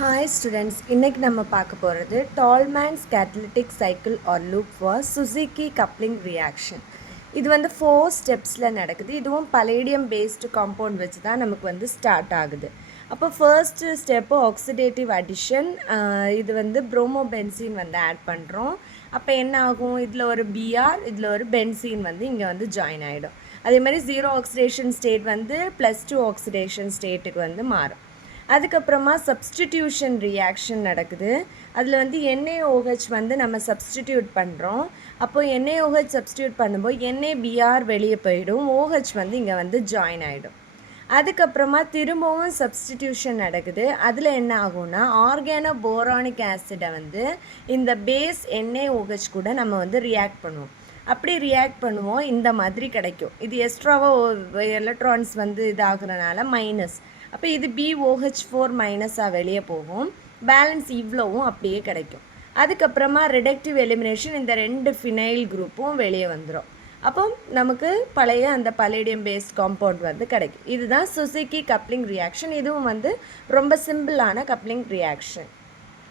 Hi students, இன்னைக்கு நம்ம பார்க்க போகிறது Tollman's catalytic cycle or loop for Suzuki coupling reaction. இது வந்து 4 ஸ்டெப்ஸில் நடக்குது. இதுவும் பலேடியம் பேஸ்டு காம்பவுண்ட் வச்சு தான் நமக்கு வந்து ஸ்டார்ட் ஆகுது. அப்போ ஃபர்ஸ்ட்டு ஸ்டெப்பு ஆக்சிடேட்டிவ் அடிஷன். இது வந்து ப்ரோமோபென்சீன் வந்து ஆட் பண்ணுறோம். அப்போ என்ன ஆகும், இதில் ஒரு பிஆர், இதில் ஒரு பென்சீன் வந்து இங்கே வந்து ஜாயின் ஆகிடும். அதே மாதிரி 0 ஆக்சிடேஷன் ஸ்டேட் வந்து +2 ஆக்சிடேஷன் ஸ்டேட்டுக்கு வந்து மாறும். அதுக்கப்புறமா சப்ஸ்டிடியூஷன் ரியாக்ஷன் நடக்குது. அதில் வந்து NaOH வந்து நம்ம சப்ஸ்டிடியூட் பண்ணுறோம். அப்போ NaOH சப்ஸ்டியூட் பண்ணும்போது NaBr வெளியே போயிடும், OH வந்து இங்கே வந்து ஜாயின் ஆகிடும். அதுக்கப்புறமா திரும்பவும் சப்ஸ்டிடியூஷன் நடக்குது. அதில் என்ன ஆகும்னா ஆர்கானோ போரானிக் ஆசிடை வந்து இந்த பேஸ் NaOH கூட நம்ம வந்து ரியாக்ட் பண்ணுவோம். அப்படி ரியாக்ட் பண்ணுவோம், இந்த மாதிரி கிடைக்கும். இது எக்ஸ்ட்ராவாக எலக்ட்ரான்ஸ் வந்து இதாகிறனால மைனஸ். அப்போ இது BOH4 மைனஸாக வெளியே போகும். பேலன்ஸ் இவ்வளவும் அப்படியே கிடைக்கும். அதுக்கப்புறமா ரிடக்டிவ் எலிமினேஷன், இந்த 2 ஃபினைல் குரூப்பும் வெளியே வந்துடும். அப்போ நமக்கு பழைய அந்த பலேடியம் பேஸ்ட் காம்பவுண்ட் வந்து கிடைக்கும். இதுதான் சுசுகி கப்ளிங் ரியாக்ஷன். இதுவும் வந்து ரொம்ப சிம்பிளான கப்ளிங் ரியாக்ஷன்.